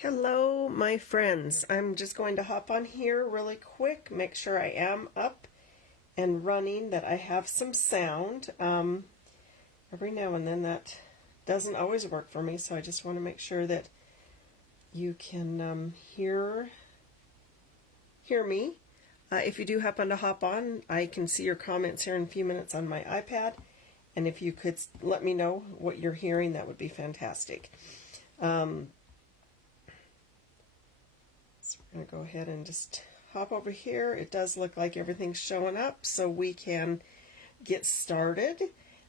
Hello, my friends. I'm just going to hop on here really quick, make sure I am up and running, that I have some sound. Every now and then that doesn't always work for me, so I just want to make sure that you can hear me. If you do happen to hop on, I can see your comments here in a few minutes on my iPad, and if you could let me know what you're hearing, that would be fantastic. So we're going to go ahead and just hop over here. It does look like everything's showing up, so we can get started.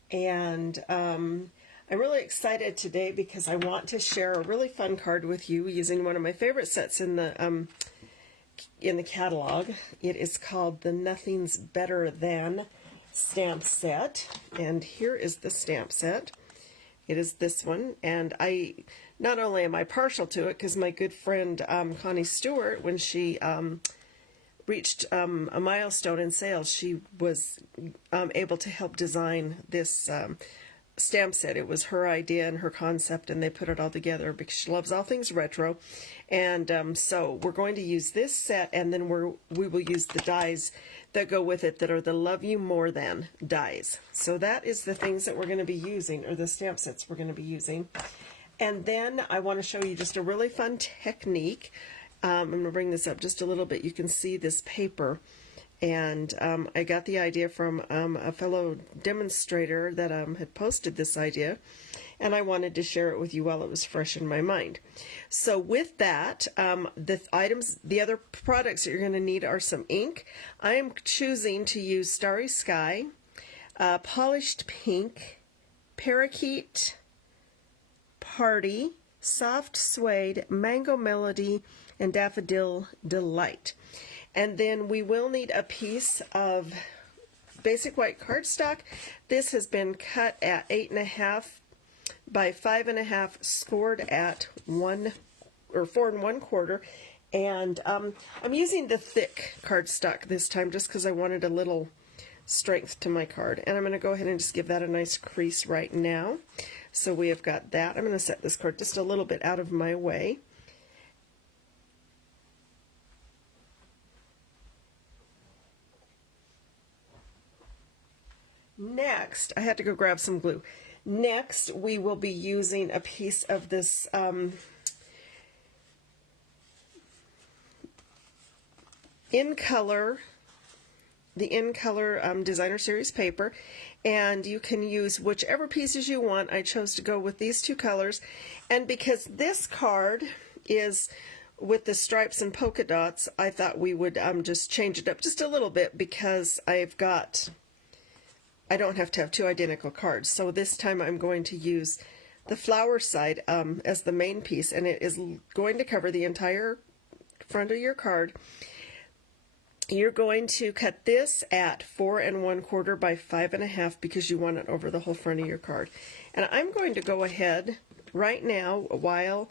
And I'm really excited today because I want to share a really fun card with you using one of my favorite sets in the catalog. It is called the Nothing's Better Than stamp set, and here is the stamp set. It is this one, and not only am I partial to it because my good friend Connie Stewart, when she reached a milestone in sales, she was able to help design this stamp set. It was her idea and her concept, and they put it all together because she loves all things retro. And so we're going to use this set, and then we will use the dies that go with it that are the Love You More Than dies. So that is the things that we're going to be using, or the stamp sets we're going to be using. And then I want to show you just a really fun technique. I'm going to bring this up just a little bit. You can see this paper. And I got the idea from a fellow demonstrator that had posted this idea, and I wanted to share it with you while it was fresh in my mind. So with that, the other products that you're going to need are some ink. I am choosing to use Starry Sky, Polished Pink, Parakeet, Party, Soft Suede, Mango Melody, and Daffodil Delight. And then we will need a piece of basic white cardstock. This has been cut at 8.5 by 5.5, scored at 4 1/4. And I'm using the thick cardstock this time just because I wanted a little strength to my card. And I'm going to go ahead and just give that a nice crease right now. So we have got that. I'm going to set this card just a little bit out of my way. Next, I had to go grab some glue. Next, we will be using a piece of this In Color Designer Series paper, and you can use whichever pieces you want. I chose to go with these two colors, and because this card is with the stripes and polka dots, I thought we would just change it up just a little bit because I don't have to have two identical cards. So this time I'm going to use the flower side as the main piece, and it is going to cover the entire front of your card. You're going to cut this at 4 1/4 by 5.5 because you want it over the whole front of your card. And I'm going to go ahead right now while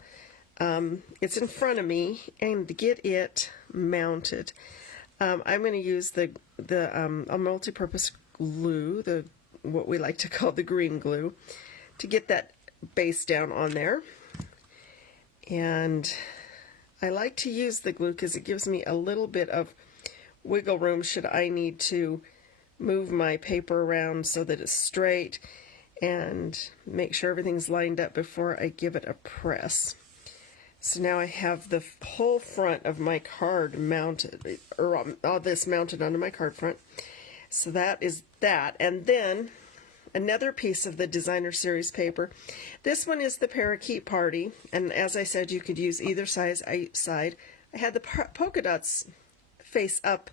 it's in front of me and get it mounted. I'm going to use a multi-purpose glue, what we like to call the green glue, to get that base down on there. And I like to use the glue because it gives me a little bit of wiggle room should I need to move my paper around so that it's straight, and make sure everything's lined up before I give it a press. So now I have the whole front of my card mounted, or all this mounted onto my card front. So that is that. And then another piece of the Designer Series paper. This one is the Parakeet Party, and as I said, you could use either side. I had the polka dots face up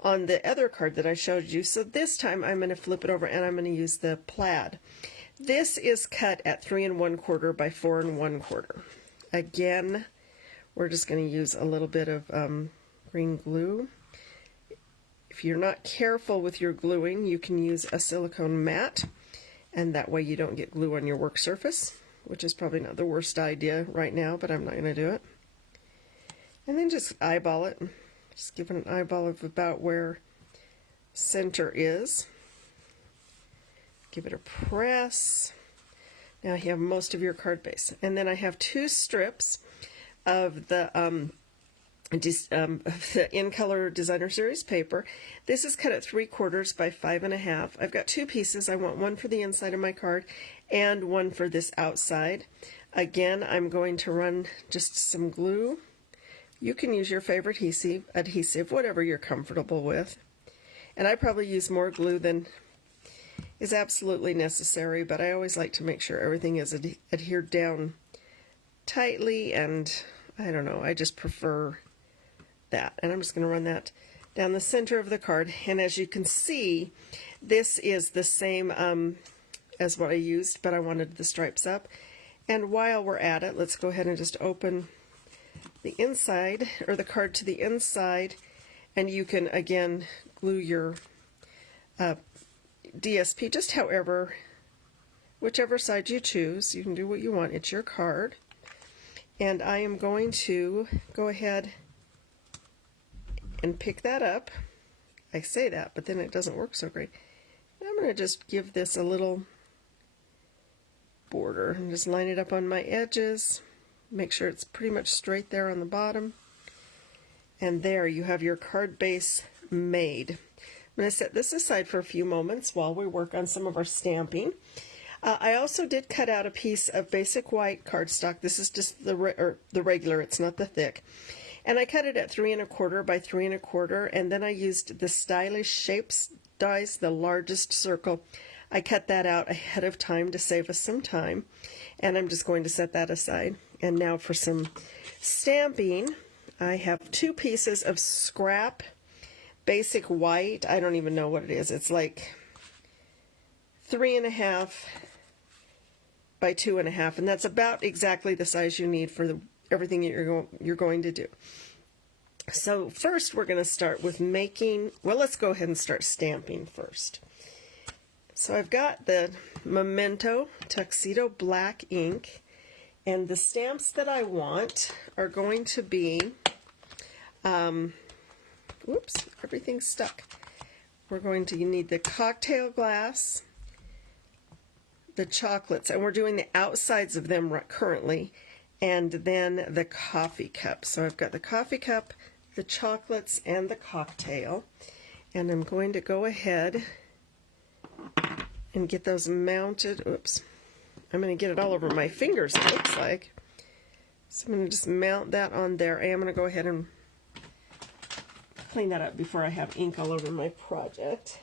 on the other card that I showed you, so this time I'm going to flip it over and I'm going to use the plaid. This is cut at 3 1/4 by 4 1/4. Again, we're just going to use a little bit of green glue. If you're not careful with your gluing, you can use a silicone mat, and that way you don't get glue on your work surface, which is probably not the worst idea right now, but I'm not going to do it. And then just eyeball it. Just give it an eyeball of about where center is. Give it a press. Now you have most of your card base. And then I have two strips of the In Color Designer Series paper. This is cut at 3/4 by 5.5. I've got two pieces. I want one for the inside of my card and one for this outside. Again, I'm going to run just some glue. You can use your favorite adhesive, whatever you're comfortable with. And I probably use more glue than is absolutely necessary, but I always like to make sure everything is adhered down tightly, and I don't know, I just prefer that. And I'm just going to run that down the center of the card, and as you can see, this is the same as what I used, but I wanted the stripes up. And while we're at it, let's go ahead and just open the inside, or the card to the inside, and you can again glue your DSP just whichever side you choose. You can do what you want, it's your card. And I am going to go ahead and pick that up. I say that, but then it doesn't work so great. And I'm going to just give this a little border and just line it up on my edges. Make sure it's pretty much straight there on the bottom. And there you have your card base made. I'm going to set this aside for a few moments while we work on some of our stamping. I also did cut out a piece of basic white cardstock. This is just the regular, it's not the thick. And I cut it at 3 1/4 by 3 1/4, and then I used the Stylish Shapes dies, the largest circle. I cut that out ahead of time to save us some time, and I'm just going to set that aside. And now for some stamping, I have two pieces of scrap basic white. I don't even know what it is. It's like 3 1/2 by 2 1/2, and that's about exactly the size you need for everything you're going to do. So first we're going to start with let's go ahead and start stamping first. So I've got the Memento Tuxedo Black ink, and the stamps that I want are going to be, whoops, everything's stuck. We're going to need the cocktail glass, the chocolates, and we're doing the outsides of them currently, and then the coffee cup. So I've got the coffee cup, the chocolates, and the cocktail, and I'm going to go ahead and get those mounted. Oops, I'm going to get it all over my fingers, it looks like. So I'm going to just mount that on there. I am going to go ahead and clean that up before I have ink all over my project.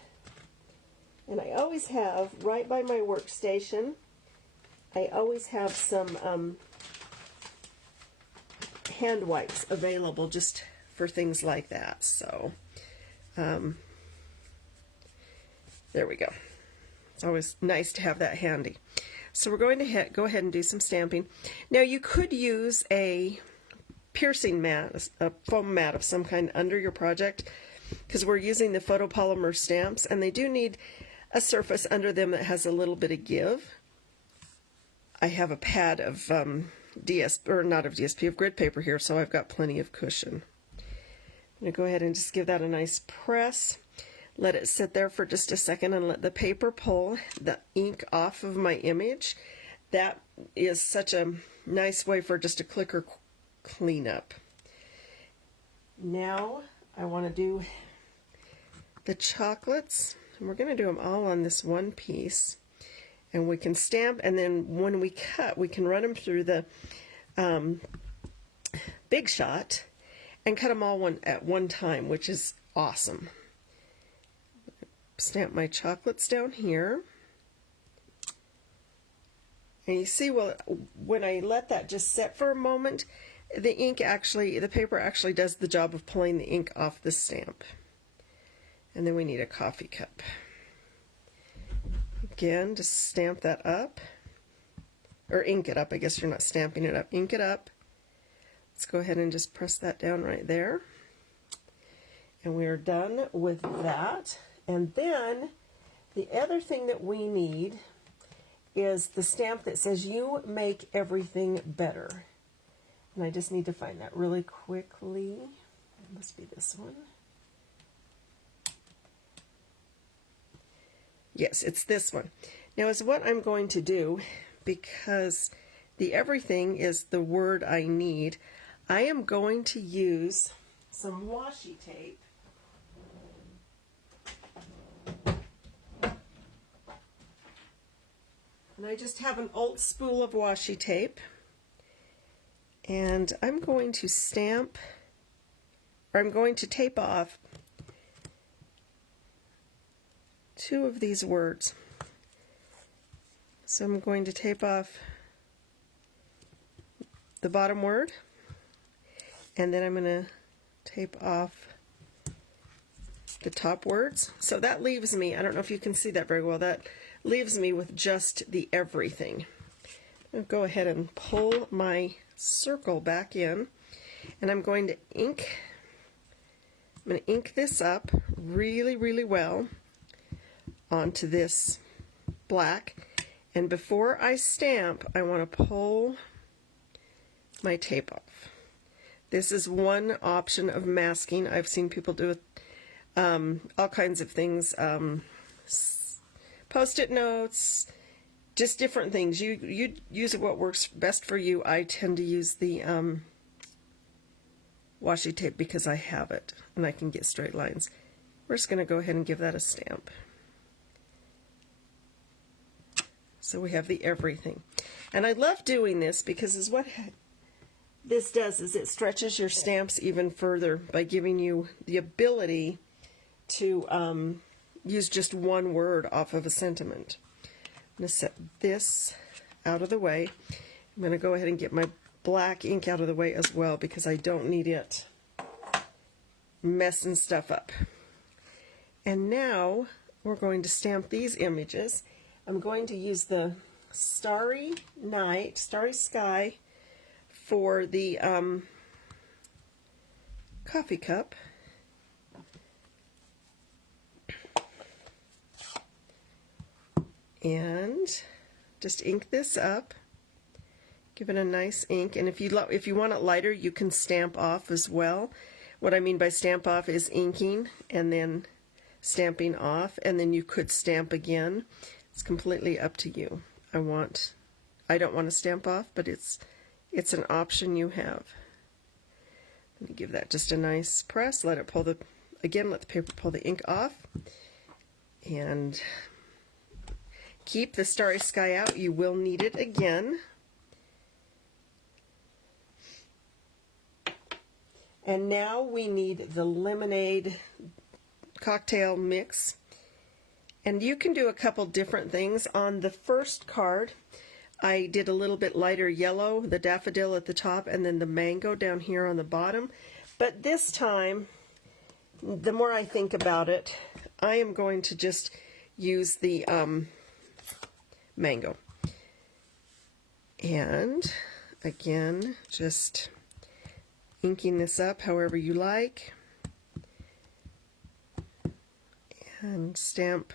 And I always have, right by my workstation, I always have some hand wipes available just for things like that. So there we go. It's always nice to have that handy. So we're going to go ahead and do some stamping. Now you could use a piercing mat, a foam mat of some kind under your project, because we're using the photopolymer stamps, and they do need a surface under them that has a little bit of give. I have a pad of of grid paper here, so I've got plenty of cushion. I'm going to go ahead and just give that a nice press. Let it sit there for just a second and let the paper pull the ink off of my image. That is such a nice way for just a clicker cleanup. Now I want to do the chocolates. And we're going to do them all on this one piece. And we can stamp, and then when we cut, we can run them through the Big Shot and cut them all at one time, which is awesome. Stamp my chocolates down here. And you see, well, when I let that just set for a moment, the paper actually does the job of pulling the ink off the stamp. And then we need a coffee cup. Again, just stamp that up, or ink it up. I guess you're not stamping it up. Ink it up. Let's go ahead and just press that down right there. And we are done with that. And then the other thing that we need is the stamp that says "You make everything better." And I just need to find that really quickly. It must be this one. Yes, it's this one. Now is what I'm going to do, because the everything is the word I need. I am going to use some washi tape. And I just have an old spool of washi tape. And I'm going to stamp, or I'm going to tape off 2 of these words. So I'm going to tape off the bottom word, and then I'm going to tape off the top words. So that leaves me, I don't know if you can see that very well, that leaves me with just the everything. I'll go ahead and pull my circle back in, and I'm going to ink this up really, really well onto this black. And before I stamp, I want to pull my tape off. This is one option of masking. I've seen people do all kinds of things, Post-it notes, just different things. You use what works best for you. I tend to use the washi tape because I have it and I can get straight lines. We're just going to go ahead and give that a stamp. So we have the everything. And I love doing this because what this does is it stretches your stamps even further by giving you the ability to use just one word off of a sentiment. I'm going to set this out of the way. I'm going to go ahead and get my black ink out of the way as well because I don't need it messing stuff up. And now we're going to stamp these images. I'm going to use the Starry Night, Starry Sky for the coffee cup. And just ink this up, give it a nice ink, and if you want it lighter, you can stamp off as well. What I mean by stamp off is inking and then stamping off, and then you could stamp again. It's completely up to you. I don't want to stamp off, but it's an option you have. Let me give that just a nice press. Let the paper pull the ink off, and keep the Starry Sky out. You will need it again. And now we need the lemonade cocktail mix. And you can do a couple different things. On the first card, I did a little bit lighter yellow, the daffodil at the top, and then the mango down here on the bottom. But this time, the more I think about it, I am going to just use the mango. And again, just inking this up however you like, and stamp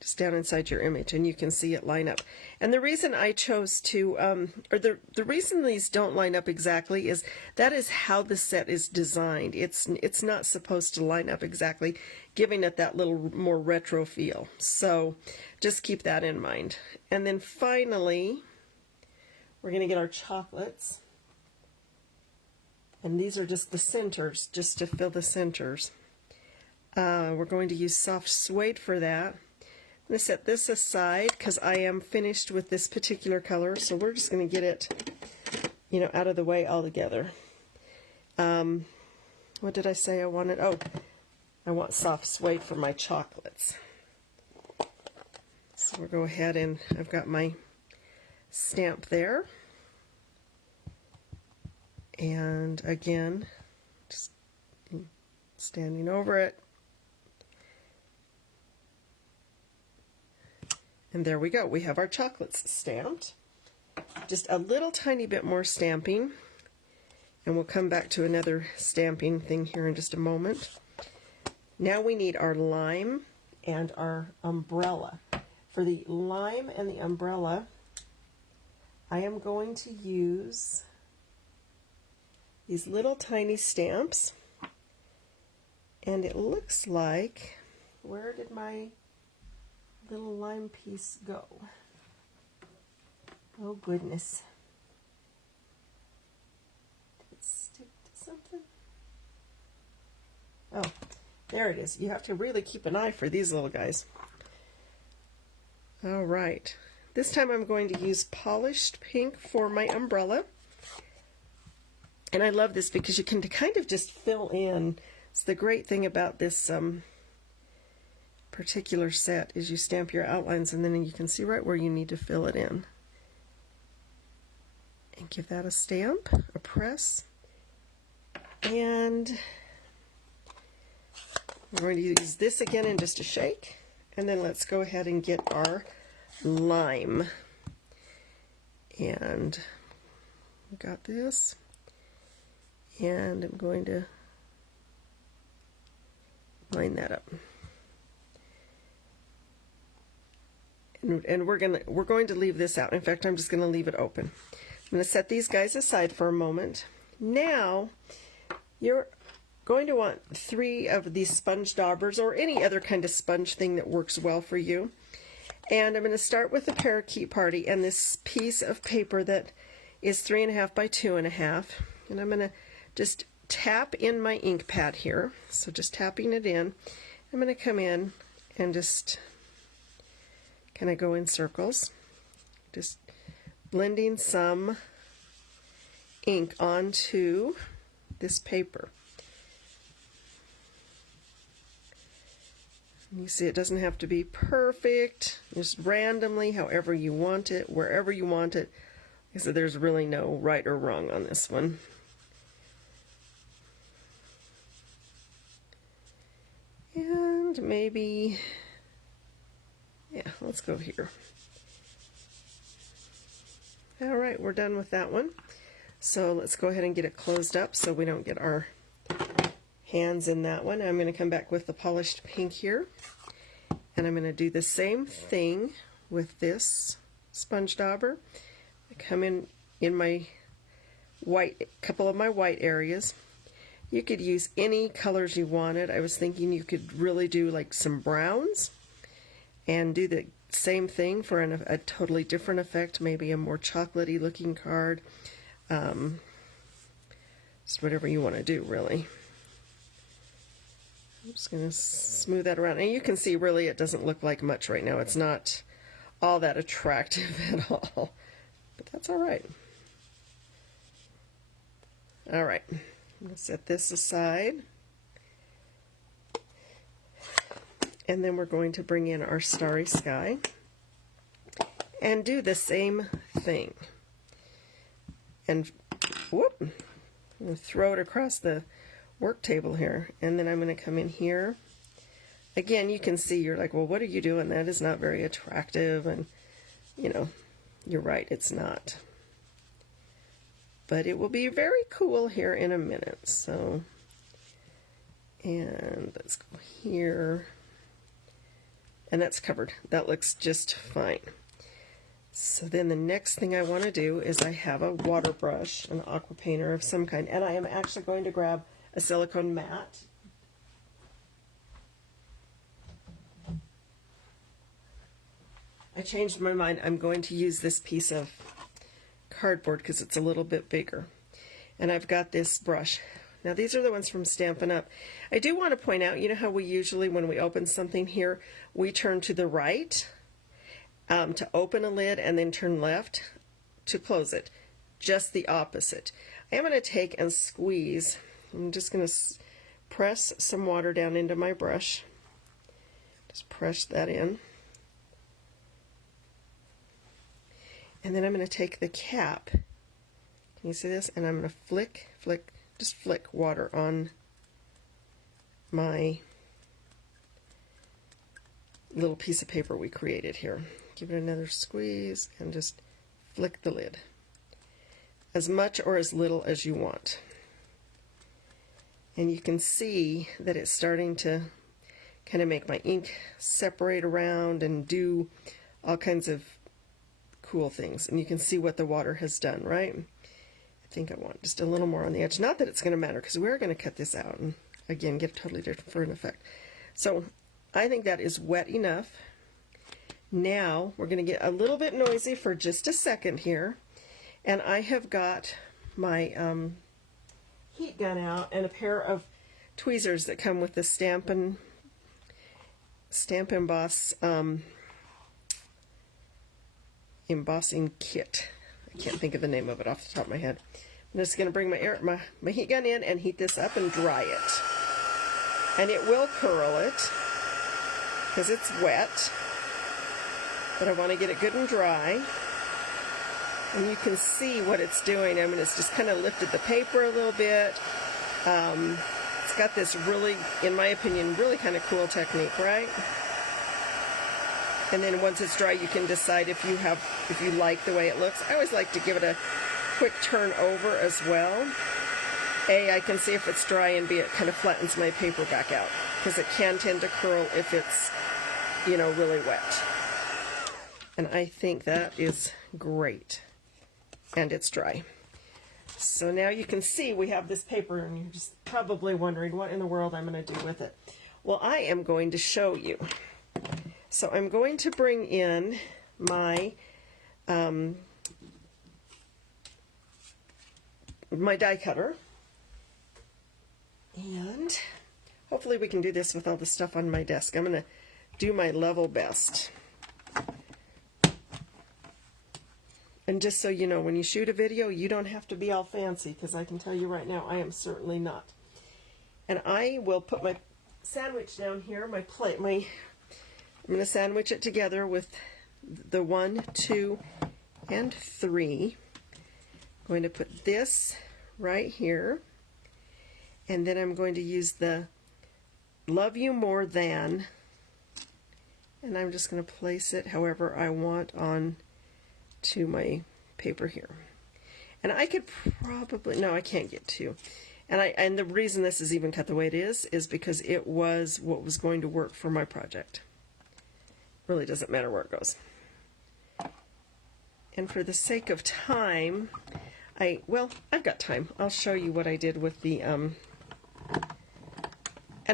just down inside your image, and you can see it line up. And the reason I chose to, or the reason these don't line up exactly is that is how the set is designed. It's not supposed to line up exactly, giving it that little more retro feel. So just keep that in mind. And then finally, we're going to get our chocolates. And these are just the centers, just to fill the centers. We're going to use soft suede for that. I'm going to set this aside because I am finished with this particular color, so we're just going to get it, out of the way altogether. What did I say I wanted? Oh, I want soft suede for my chocolates. So we'll go ahead and I've got my stamp there. And again, just standing over it. And there we go. We have our chocolates stamped. Just a little tiny bit more stamping. And we'll come back to another stamping thing here in just a moment. Now we need our lime and our umbrella. For the lime and the umbrella, I am going to use these little tiny stamps. And it looks like, where did my little lime piece go? Oh goodness. There it is. You have to really keep an eye for these little guys. All right. This time I'm going to use polished pink for my umbrella. And I love this because you can kind of just fill in. It's the great thing about this particular set is you stamp your outlines and then you can see right where you need to fill it in. And give that a stamp, a press. And we're going to use this again in just a shake. And then let's go ahead and get our lime. And we got this. And I'm going to line that up. And we're going to leave this out. In fact, I'm just going to leave it open. I'm going to set these guys aside for a moment. Now, you're going to want 3 of these sponge daubers or any other kind of sponge thing that works well for you. And I'm going to start with the parakeet party and this piece of paper that is 3.5 by 2.5. And I'm going to just tap in my ink pad here. So just tapping it in. I'm going to come in and just kind of go in circles. Just blending some ink onto this paper. You see, it doesn't have to be perfect, just randomly, however you want it, wherever you want it. Like I said, there's really no right or wrong on this one. And maybe, yeah, let's go here. All right, we're done with that one. So let's go ahead and get it closed up so we don't get our hands in that one. I'm going to come back with the polished pink here. And I'm going to do the same thing with this sponge dauber. I come in my white, couple of my white areas. You could use any colors you wanted. I was thinking you could really do like some browns and do the same thing for a totally different effect, maybe a more chocolatey looking card. Just whatever you want to do, really. I'm just going to smooth that around. And you can see really it doesn't look like much right now. It's not all that attractive at all. But that's all right. All right. I'm going to set this aside. And then we're going to bring in our starry sky and do the same thing. And whoop, I'm going to throw it across the work table here. And then I'm going to come in here. Again, you can see, you're like, well, what are you doing? That is not very attractive. And, you know, you're right, it's not. But it will be very cool here in a minute. So, and let's go here. And that's covered. That looks just fine. So then the next thing I want to do is I have a water brush, an aqua painter of some kind, and I am actually going to grab a silicone mat. I changed my mind. I'm going to use this piece of cardboard because it's a little bit bigger. And I've got this brush. Now these are the ones from Stampin' Up. I do want to point out, you know how we usually, when we open something here, we turn to the right to open a lid and then turn left to close it. Just the opposite. I am going to take and squeeze. I'm just going to press some water down into my brush. Just press that in. And then I'm going to take the cap. Can you see this? And I'm going to just flick water on my little piece of paper we created here. Give it another squeeze and just flick the lid. As much or as little as you want. And you can see that it's starting to kind of make my ink separate around and do all kinds of cool things. And you can see what the water has done, right? I think I want just a little more on the edge. Not that it's going to matter because we're going to cut this out and again get a totally different effect. So I think that is wet enough. Now we're going to get a little bit noisy for just a second here. And I have got my heat gun out and a pair of tweezers that come with the Stamp Emboss embossing kit. I can't think of the name of it off the top of my head. I'm just going to bring my heat gun in and heat this up and dry it. And it will curl it because it's wet, but I want to get it good and dry. And you can see what it's doing. I mean, it's just kind of lifted the paper a little bit. It's got this really, in my opinion, really kind of cool technique, right? And then once it's dry, you can decide if you like the way it looks. I always like to give it a quick turn over as well. I can see if it's dry, and B, it kind of flattens my paper back out, because it can tend to curl if it's, you know, really wet. And I think that is great. And it's dry. So now you can see we have this paper, and you're just probably wondering what in the world I'm going to do with it. Well, I am going to show you. So I'm going to bring in my my die cutter, and hopefully we can do this with all the stuff on my desk. I'm going to do my level best. And just so you know, when you shoot a video, you don't have to be all fancy, because I can tell you right now, I am certainly not. And I will put my sandwich down here, my plate, I'm going to sandwich it together with the 1, 2, and 3. I'm going to put this right here, and then I'm going to use the Love You More Than, and I'm just going to place it however I want on to my paper here. And I could probably, no, I can't get to. And the reason this is even cut the way it is because it was what was going to work for my project. Really doesn't matter where it goes. And for the sake of time, I've got time. I'll show you what I did with the, and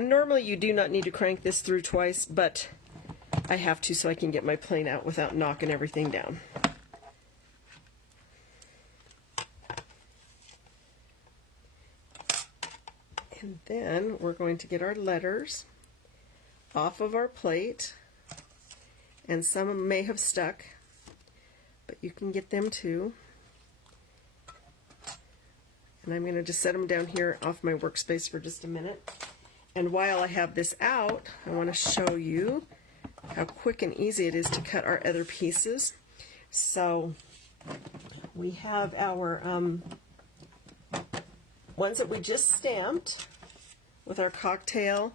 normally you do not need to crank this through twice, but I have to so I can get my plane out without knocking everything down. And then we're going to get our letters off of our plate, and some may have stuck, but you can get them too. And I'm going to just set them down here off my workspace for just a minute. And while I have this out, I want to show you how quick and easy it is to cut our other pieces. So we have our ones that we just stamped with our cocktail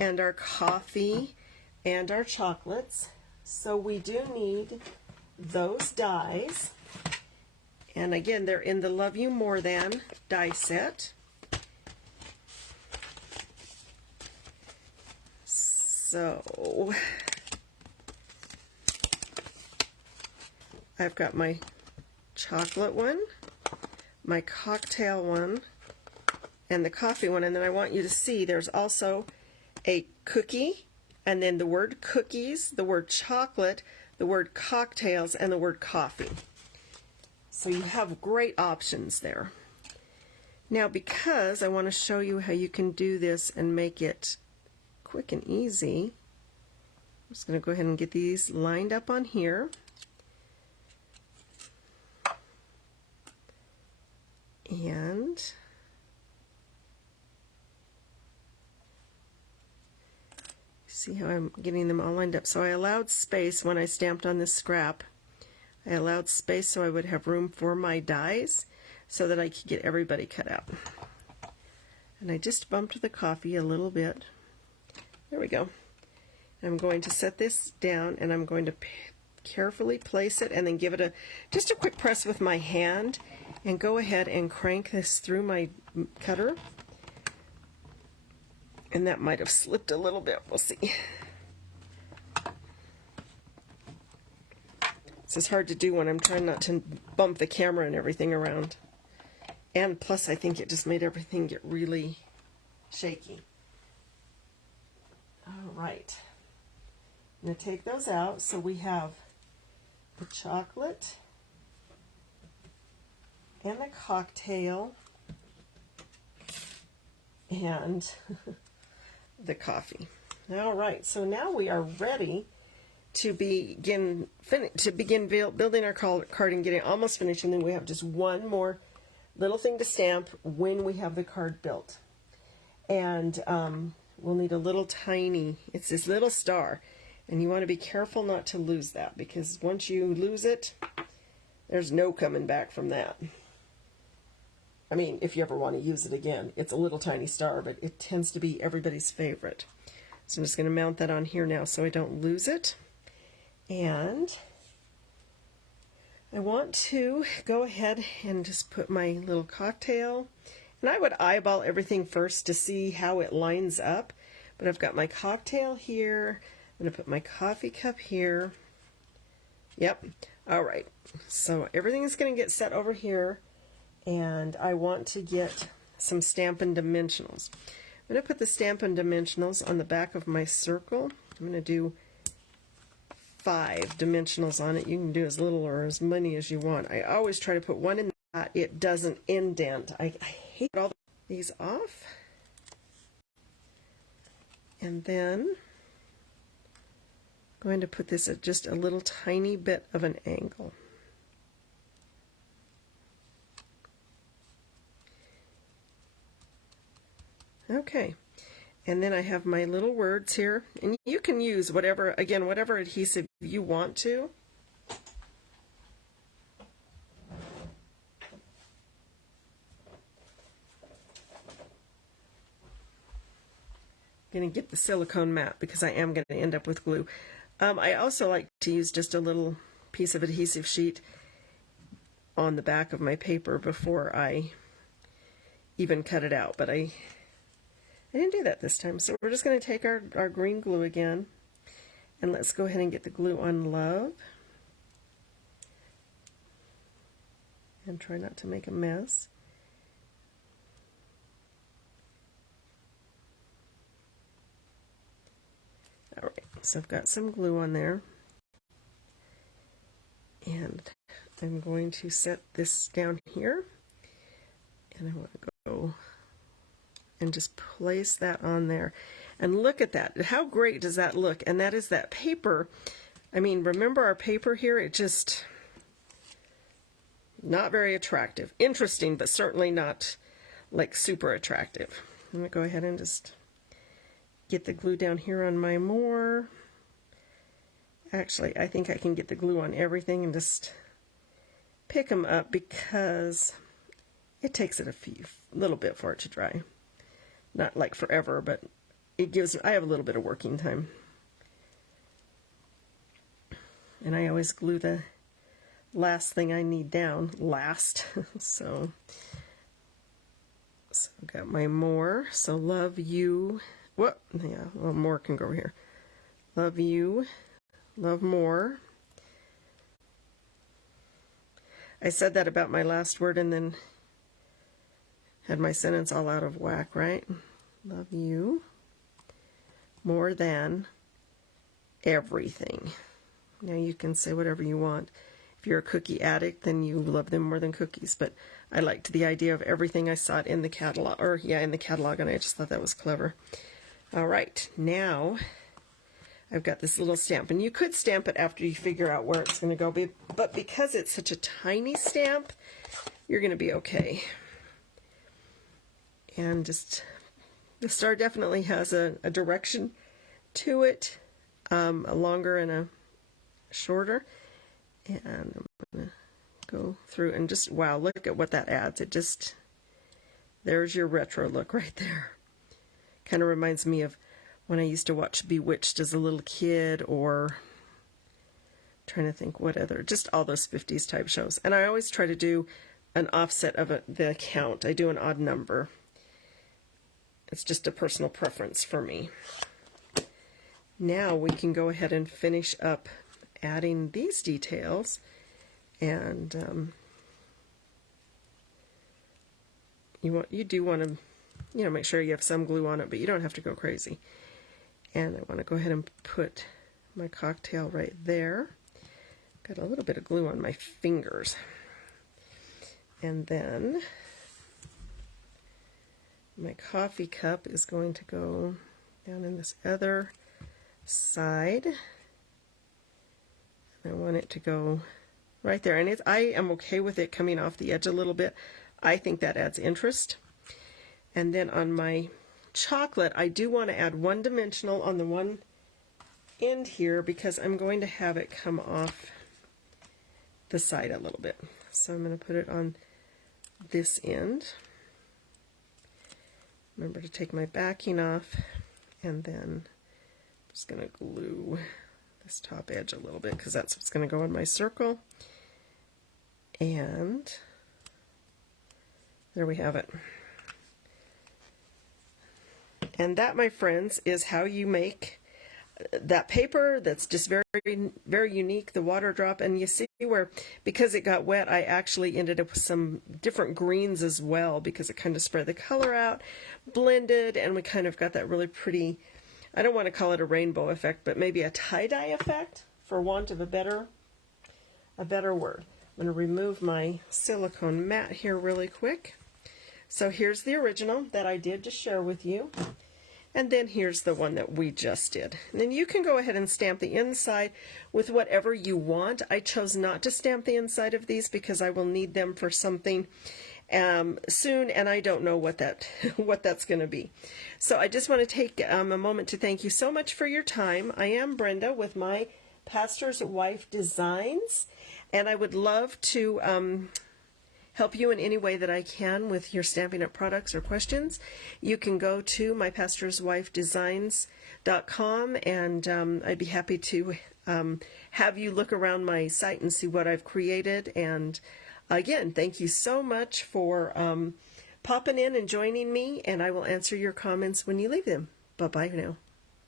and our coffee and our chocolates. So we do need those dies. And again, they're in the Love You More Than die set. So I've got my chocolate one, my cocktail one, and the coffee one. And then I want you to see there's also a cookie, and then the word cookies, the word chocolate, the word cocktails, and the word coffee. So you have great options there. Now, because I want to show you how you can do this and make it quick and easy, I'm just going to go ahead and get these lined up on here. And see how I'm getting them all lined up. So I allowed space when I stamped on this scrap. I allowed space so I would have room for my dies so that I could get everybody cut out. And I just bumped the coffee a little bit. There we go. I'm going to set this down, and I'm going to carefully place it and then give it just a quick press with my hand, and go ahead and crank this through my cutter. And that might have slipped a little bit. We'll see. This is hard to do when I'm trying not to bump the camera and everything around. And plus, I think it just made everything get really shaky. All right. I'm going to take those out. So we have the chocolate and the cocktail and the coffee. All right, so now we are ready to begin building our card and getting almost finished, and then we have just one more little thing to stamp when we have the card built. And we'll need a little tiny, it's this little star, and you want to be careful not to lose that, because once you lose it, there's no coming back from that. I mean, if you ever want to use it again, it's a little tiny star, but it tends to be everybody's favorite. So I'm just going to mount that on here now so I don't lose it. And I want to go ahead and just put my little cocktail. And I would eyeball everything first to see how it lines up. But I've got my cocktail here. I'm going to put my coffee cup here. Yep. All right. So everything is going to get set over here. And I want to get some Stampin' Dimensionals. I'm going to put the Stampin' Dimensionals on the back of my circle. I'm going to do 5 dimensionals on it. You can do as little or as many as you want. I always try to put one in that it doesn't indent. I hate all these off. And then I'm going to put this at just a little tiny bit of an angle. Okay, and then I have my little words here, and you can use whatever adhesive you want to. I'm going to get the silicone mat because I am going to end up with glue. I also like to use just a little piece of adhesive sheet on the back of my paper before I even cut it out, but I didn't do that this time. So we're just going to take our green glue again, and let's go ahead and get the glue on Love. And try not to make a mess. All right, so I've got some glue on there. And I'm going to set this down here. And I want to go and just place that on there. And look at that. How great does that look? And that is that paper. I mean, remember our paper here? It just, not very attractive. Interesting, but certainly not like super attractive. I'm going to go ahead and just get the glue down here on my more. Actually, I think I can get the glue on everything and just pick them up because it takes it a little bit for it to dry. Not like forever, but it gives, I have a little bit of working time. And I always glue the last thing I need down last. so I've got my more. So Love You. What? Yeah, well, more can go over here. Love You. Love More. I said that about my last word and then had my sentence all out of whack, right? Love you more than everything. Now you can say whatever you want. If you're a cookie addict, then you love them more than cookies. But I liked the idea of everything I saw it in the catalog, in the catalog, and I just thought that was clever. All right, now I've got this little stamp, and you could stamp it after you figure out where it's going to go, but because it's such a tiny stamp, you're going to be okay. And just, the star definitely has a direction to it, a longer and a shorter. And I'm going to go through and just, wow, look at what that adds. It just, there's your retro look right there. Kind of reminds me of when I used to watch Bewitched as a little kid, or trying to think what other, just all those 50s type shows. And I always try to do an offset of the count. I do an odd number. It's just a personal preference for me. Now we can go ahead and finish up adding these details, and you do want to make sure you have some glue on it, but you don't have to go crazy. And I want to go ahead and put my cocktail right there. Got a little bit of glue on my fingers. And then My coffee cup is going to go down in this other side. I want it to go right there, and I am okay with it coming off the edge a little bit. I think that adds interest. And then on my chocolate, I do want to add one dimensional on the one end here because I'm going to have it come off the side a little bit. So I'm going to put it on this end. Remember to take my backing off, and then I'm just going to glue this top edge a little bit because that's what's going to go in my circle. And there we have it. And that, my friends, is how you make that paper that's just very, very unique, the water drop. And you see where, because it got wet, I actually ended up with some different greens as well because it kind of spread the color out, blended, and we kind of got that really pretty, I don't want to call it a rainbow effect, but maybe a tie-dye effect, for want of a better word. I'm going to remove my silicone mat here really quick. So here's the original that I did just share with you. And then here's the one that we just did. And then you can go ahead and stamp the inside with whatever you want. I chose not to stamp the inside of these because I will need them for something soon, and I don't know what that's going to be. So I just want to take a moment to thank you so much for your time. I am Brenda with my Pastor's Wife Designs, and I would love to help you in any way that I can with your Stampin' Up! Products or questions. You can go to mypastorswifedesigns.com, and I'd be happy to have you look around my site and see what I've created. And again, thank you so much for popping in and joining me, and I will answer your comments when you leave them. Bye-bye now.